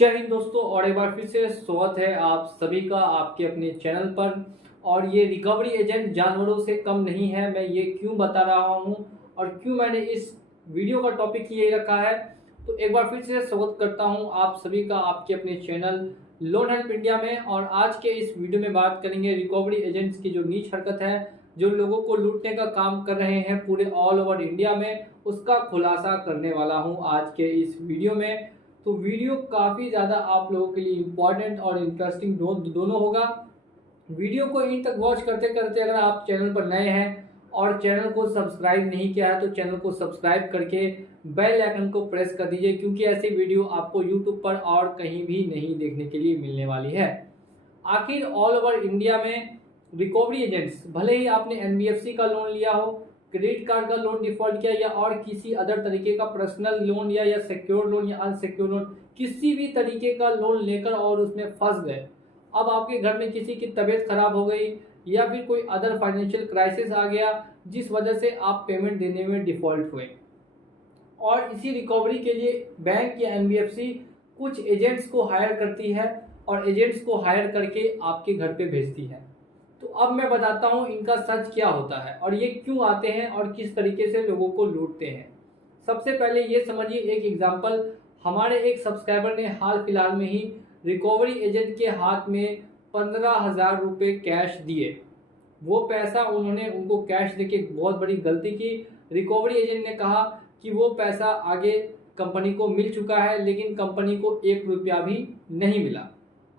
जय हिंद दोस्तों, और एक बार फिर से स्वागत है आप सभी का आपके अपने चैनल पर। और ये रिकवरी एजेंट जानवरों से कम नहीं है, मैं ये क्यों बता रहा हूँ और क्यों मैंने इस वीडियो का टॉपिक ये रखा है। तो एक बार फिर से स्वागत करता हूँ आप सभी का आपके अपने चैनल लोन हेल्प इंडिया में। और आज के इस वीडियो में बात करेंगे रिकवरी एजेंट्स की जो नीच हरकत है, जो लोगों को लूटने का काम कर रहे हैं पूरे ऑल ओवर इंडिया में, उसका खुलासा करने वाला हूँ आज के इस वीडियो में। तो वीडियो काफ़ी ज़्यादा आप लोगों के लिए इम्पॉर्टेंट और इंटरेस्टिंग दोनों होगा। वीडियो को इन तक वॉच करते करते अगर आप चैनल पर नए हैं और चैनल को सब्सक्राइब नहीं किया है तो चैनल को सब्सक्राइब करके बेल आइकन को प्रेस कर दीजिए, क्योंकि ऐसी वीडियो आपको यूट्यूब पर और कहीं भी नहीं देखने के लिए मिलने वाली है। आखिर ऑल ओवर इंडिया में रिकवरी एजेंट्स, भले ही आपने एनबीएफसी का लोन लिया हो, क्रेडिट कार्ड का लोन डिफॉल्ट किया या और किसी अदर तरीके का पर्सनल लोन या सिक्योर लोन या अनसिक्योर लोन, किसी भी तरीके का लोन लेकर और उसमें फंस गए। अब आपके घर में किसी की तबीयत खराब हो गई या फिर कोई अदर फाइनेंशियल क्राइसिस आ गया जिस वजह से आप पेमेंट देने में डिफॉल्ट हुए, और इसी रिकवरी के लिए बैंक या एनबीएफसी कुछ एजेंट्स को हायर करती है और एजेंट्स को हायर करके आपके घर पे भेजती है। तो अब मैं बताता हूँ इनका सच क्या होता है और ये क्यों आते हैं और किस तरीके से लोगों को लूटते हैं। सबसे पहले ये समझिए, एक एग्जांपल, हमारे एक सब्सक्राइबर ने हाल फिलहाल में ही रिकवरी एजेंट के हाथ में 15,000 रुपये कैश दिए। वो पैसा उन्होंने उनको कैश देके बहुत बड़ी गलती की। रिकवरी एजेंट ने कहा कि वो पैसा आगे कंपनी को मिल चुका है, लेकिन कंपनी को 1 रुपया भी नहीं मिला।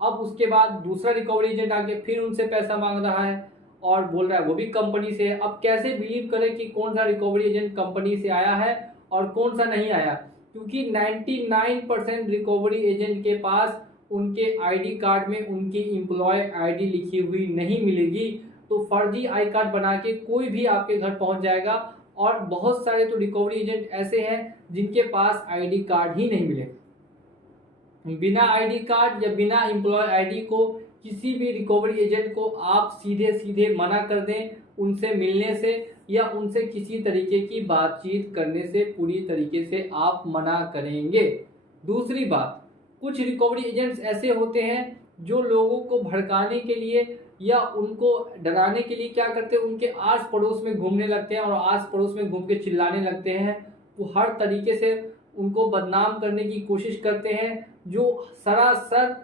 अब उसके बाद दूसरा रिकवरी एजेंट आके फिर उनसे पैसा मांग रहा है और बोल रहा है वो भी कंपनी से है। अब कैसे बिलीव करें कि कौन सा रिकवरी एजेंट कंपनी से आया है और कौन सा नहीं आया, क्योंकि 99% रिकवरी एजेंट के पास उनके आईडी कार्ड में उनकी एम्प्लॉय आईडी लिखी हुई नहीं मिलेगी। तो फर्जी आई कार्ड बना के कोई भी आपके घर पहुंच जाएगा, और बहुत सारे तो रिकवरी एजेंट ऐसे हैं जिनके पास आईडी कार्ड ही नहीं मिले। बिना आईडी कार्ड या बिना एम्प्लॉय आईडी को किसी भी रिकवरी एजेंट को आप सीधे सीधे मना कर दें उनसे मिलने से या उनसे किसी तरीके की बातचीत करने से, पूरी तरीके से आप मना करेंगे। दूसरी बात, कुछ रिकवरी एजेंट्स ऐसे होते हैं जो लोगों को भड़काने के लिए या उनको डराने के लिए क्या करते हैं, उनके आस पड़ोस में घूमने लगते हैं और आस पड़ोस में घूम के चिल्लाने लगते हैं। वो हर तरीके से उनको बदनाम करने की कोशिश करते हैं, जो सरासर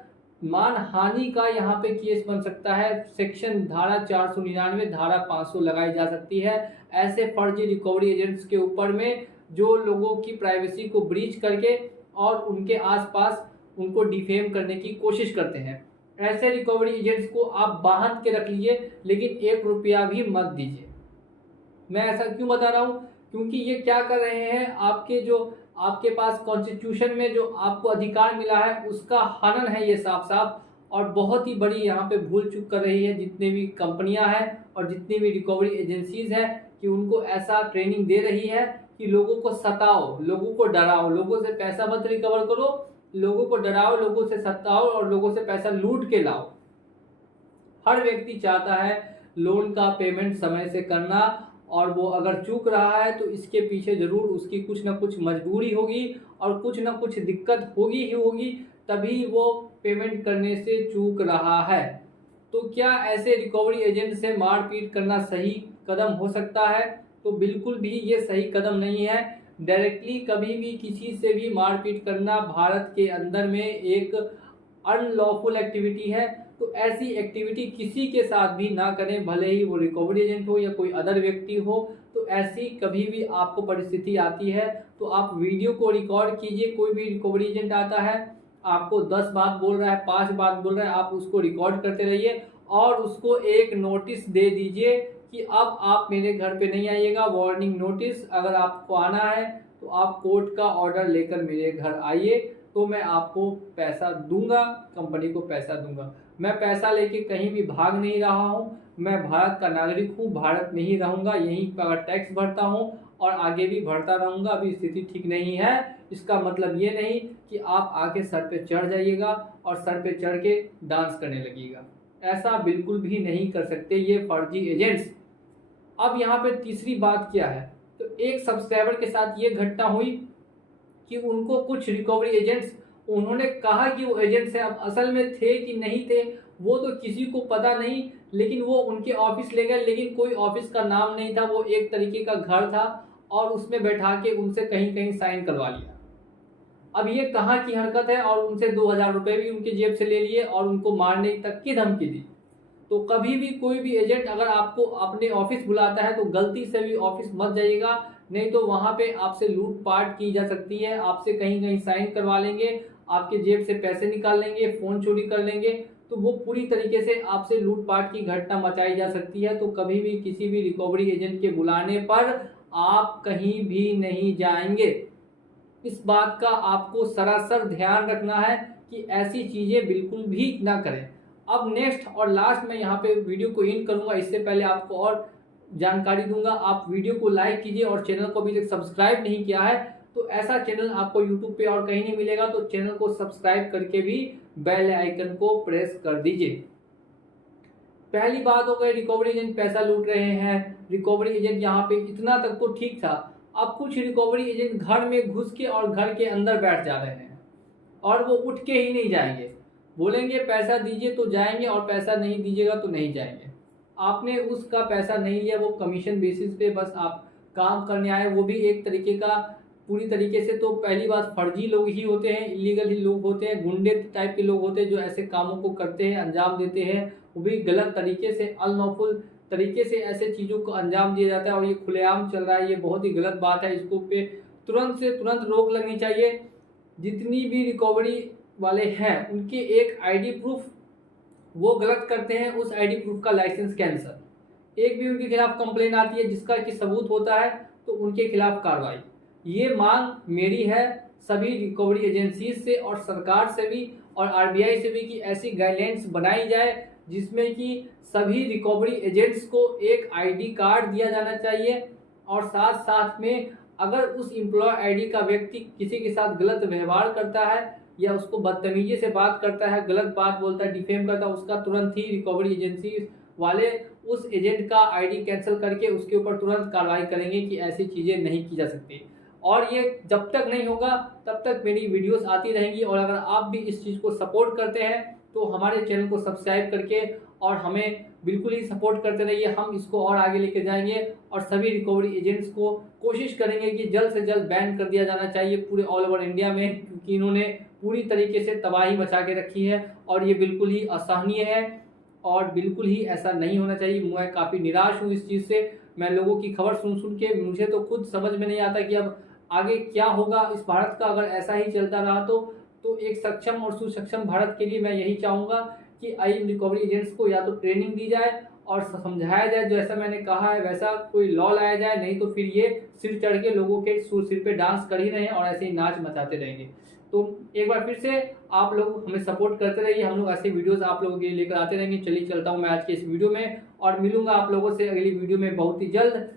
मानहानि का यहाँ पे केस बन सकता है। सेक्शन धारा 499, धारा 500 लगाई जा सकती है ऐसे फर्जी रिकवरी एजेंट्स के ऊपर में, जो लोगों की प्राइवेसी को ब्रीच करके और उनके आसपास उनको डिफेम करने की कोशिश करते हैं। ऐसे रिकवरी एजेंट्स को आप बांध के रख लीजिए, लेकिन 1 रुपया भी मत दीजिए। मैं ऐसा क्यों बता रहा हूँ, क्योंकि ये क्या कर रहे हैं, आपके पास कॉन्स्टिट्यूशन में जो आपको अधिकार मिला है उसका हनन है ये साफ साफ, और बहुत ही बड़ी यहाँ पे भूल चूक कर रही है जितने भी कंपनियां हैं और जितनी भी रिकवरी एजेंसीज हैं, कि उनको ऐसा ट्रेनिंग दे रही है कि लोगों को सताओ, लोगों को डराओ, लोगों से पैसा मत रिकवर करो, लोगों को डराओ, लोगों से सताओ और लोगों से पैसा लूट के लाओ। हर व्यक्ति चाहता है लोन का पेमेंट समय से करना, और वो अगर चूक रहा है तो इसके पीछे जरूर उसकी कुछ ना कुछ मजबूरी होगी और कुछ ना कुछ दिक्कत होगी ही होगी, तभी वो पेमेंट करने से चूक रहा है। तो क्या ऐसे रिकवरी एजेंट से मारपीट करना सही कदम हो सकता है? तो बिल्कुल भी ये सही कदम नहीं है। डायरेक्टली कभी भी किसी से भी मारपीट करना भारत के अंदर में एक अनलॉफुल एक्टिविटी है। तो ऐसी एक्टिविटी किसी के साथ भी ना करें, भले ही वो रिकवरी एजेंट हो या कोई अदर व्यक्ति हो। तो ऐसी कभी भी आपको परिस्थिति आती है तो आप वीडियो को रिकॉर्ड कीजिए। कोई भी रिकवरी एजेंट आता है, आपको 10 बात बोल रहा है, 5 बात बोल रहा है, आप उसको रिकॉर्ड करते रहिए और उसको एक नोटिस दे दीजिए कि अब आप मेरे घर पे नहीं आइएगा, वार्निंग नोटिस। अगर आपको आना है तो आप कोर्ट का ऑर्डर लेकर मेरे घर आइए, तो मैं आपको पैसा दूंगा, कंपनी को पैसा दूंगा। मैं पैसा लेके कहीं भी भाग नहीं रहा हूँ, मैं भारत का नागरिक हूँ, भारत में ही रहूंगा, यहीं पर टैक्स भरता हूँ और आगे भी भरता रहूंगा। अभी स्थिति ठीक नहीं है, इसका मतलब ये नहीं कि आप आके सर पे चढ़ जाइएगा और सर पे चढ़ के डांस करने लगिएगा। ऐसा बिल्कुल भी नहीं कर सकते ये फर्जी एजेंट्स। अब यहाँ पे तीसरी बात क्या है, तो एक सब्सक्राइबर के साथ ये घटना हुई कि उनको कुछ रिकवरी एजेंट्स उन्होंने कहा कि वो एजेंट्स हैं, अब असल में थे कि नहीं थे वो तो किसी को पता नहीं, लेकिन वो उनके ऑफिस ले गए, लेकिन कोई ऑफिस का नाम नहीं था, वो एक तरीके का घर था और उसमें बैठा के उनसे कहीं कहीं साइन करवा लिया। अब ये कहाँ की हरकत है, और उनसे 2,000 रुपये भी उनकी जेब से ले लिए और उनको मारने तक की धमकी दी। तो कभी भी कोई भी एजेंट अगर आपको अपने ऑफिस बुलाता है तो गलती से भी ऑफिस मत जाइएगा, नहीं तो वहां पे आपसे लूटपाट की जा सकती है, आपसे कहीं कहीं साइन करवा लेंगे, आपके जेब से पैसे निकाल लेंगे, फोन चोरी कर लेंगे, तो वो पूरी तरीके से आपसे लूटपाट की घटना मचाई जा सकती है। तो कभी भी किसी भी रिकवरी एजेंट के बुलाने पर आप कहीं भी नहीं जाएंगे। इस बात का आपको सरासर ध्यान रखना है कि ऐसी चीजें बिल्कुल भी ना करें। अब नेक्स्ट और लास्ट मैं यहाँ पे वीडियो को इन करूंगा, इससे पहले आपको और जानकारी दूंगा। आप वीडियो को लाइक कीजिए और चैनल को अभी तक सब्सक्राइब नहीं किया है तो ऐसा चैनल आपको यूट्यूब पे और कहीं नहीं मिलेगा, तो चैनल को सब्सक्राइब करके भी बेल आइकन को प्रेस कर दीजिए। पहली बात हो गई, रिकवरी एजेंट पैसा लूट रहे हैं। रिकवरी एजेंट यहाँ पे इतना तक तो ठीक था, अब कुछ रिकवरी एजेंट घर में घुस के और घर के अंदर बैठ जा रहे हैं और वो उठ के ही नहीं जाएंगे, बोलेंगे पैसा दीजिए तो जाएंगे और पैसा नहीं दीजिएगा तो नहीं जाएंगे। आपने उसका पैसा नहीं लिया, वो कमीशन बेसिस पे बस आप काम करने आए, वो भी एक तरीके का पूरी तरीके से। तो पहली बात, फर्जी लोग ही होते हैं, इलीगल ही लोग होते हैं, गुंडे टाइप के लोग होते हैं जो ऐसे कामों को करते हैं, अंजाम देते हैं, वो भी गलत तरीके से, अनलॉफुल तरीके से ऐसे चीज़ों को अंजाम दिया जाता है और ये खुलेआम चल रहा है। ये बहुत ही गलत बात है, इसको पे तुरंत से तुरंत रोक लगनी चाहिए। जितनी भी रिकवरी वाले हैं उनके एक आईडी प्रूफ वो गलत करते हैं, उस आईडी प्रूफ का लाइसेंस कैंसल। एक भी उनके खिलाफ कंप्लेन आती है जिसका कि सबूत होता है तो उनके खिलाफ कार्रवाई। ये मांग मेरी है सभी रिकवरी एजेंसी से और सरकार से भी और आरबीआई से भी कि ऐसी गाइडलाइंस बनाई जाए जिसमें कि सभी रिकवरी एजेंट्स को एक आईडी कार्ड दिया जाना चाहिए और साथ साथ में अगर उस एम्प्लॉय आईडी का व्यक्ति किसी के साथ गलत व्यवहार करता है या उसको बदतमीजी से बात करता है, गलत बात बोलता है, डिफेम करता है, उसका तुरंत ही रिकवरी एजेंसी वाले उस एजेंट का आईडी कैंसिल करके उसके ऊपर तुरंत कार्रवाई करेंगे कि ऐसी चीज़ें नहीं की जा सकती। और ये जब तक नहीं होगा तब तक मेरी वीडियोस आती रहेंगी। और अगर आप भी इस चीज़ को सपोर्ट करते हैं तो हमारे चैनल को सब्सक्राइब करके और हमें बिल्कुल ही सपोर्ट करते रहिए, हम इसको और आगे लेके जाएंगे और सभी रिकवरी एजेंट्स को कोशिश करेंगे कि जल्द से जल्द बैन कर दिया जाना चाहिए पूरे ऑल ओवर इंडिया में, क्योंकि इन्होंने पूरी तरीके से तबाही मचा के रखी है और ये बिल्कुल ही असहनीय है और बिल्कुल ही ऐसा नहीं होना चाहिए। मैं काफ़ी निराश हूँ इस चीज़ से। मैं लोगों की खबर सुन सुन के मुझे तो खुद समझ में नहीं आता कि अब आगे क्या होगा इस भारत का अगर ऐसा ही चलता रहा तो एक सक्षम और सुसक्षम भारत के लिए मैं यही चाहूँगा कि आई रिकवरी एजेंट्स को या तो ट्रेनिंग दी जाए और समझाया जाए, जैसा मैंने कहा है वैसा कोई लॉ लाया जाए, नहीं तो फिर ये सिर चढ़ के लोगों के सिर पे डांस कर ही रहे हैं और ऐसे ही नाच मचाते रहेंगे। तो एक बार फिर से आप लोग हमें सपोर्ट करते रहिए, हम लोग ऐसे वीडियोस आप लोगों के लिए लेकर आते रहेंगे। चलिए चलता हूँ मैं आज के इस वीडियो में और मिलूंगा आप लोगों से अगली वीडियो में बहुत ही जल्द।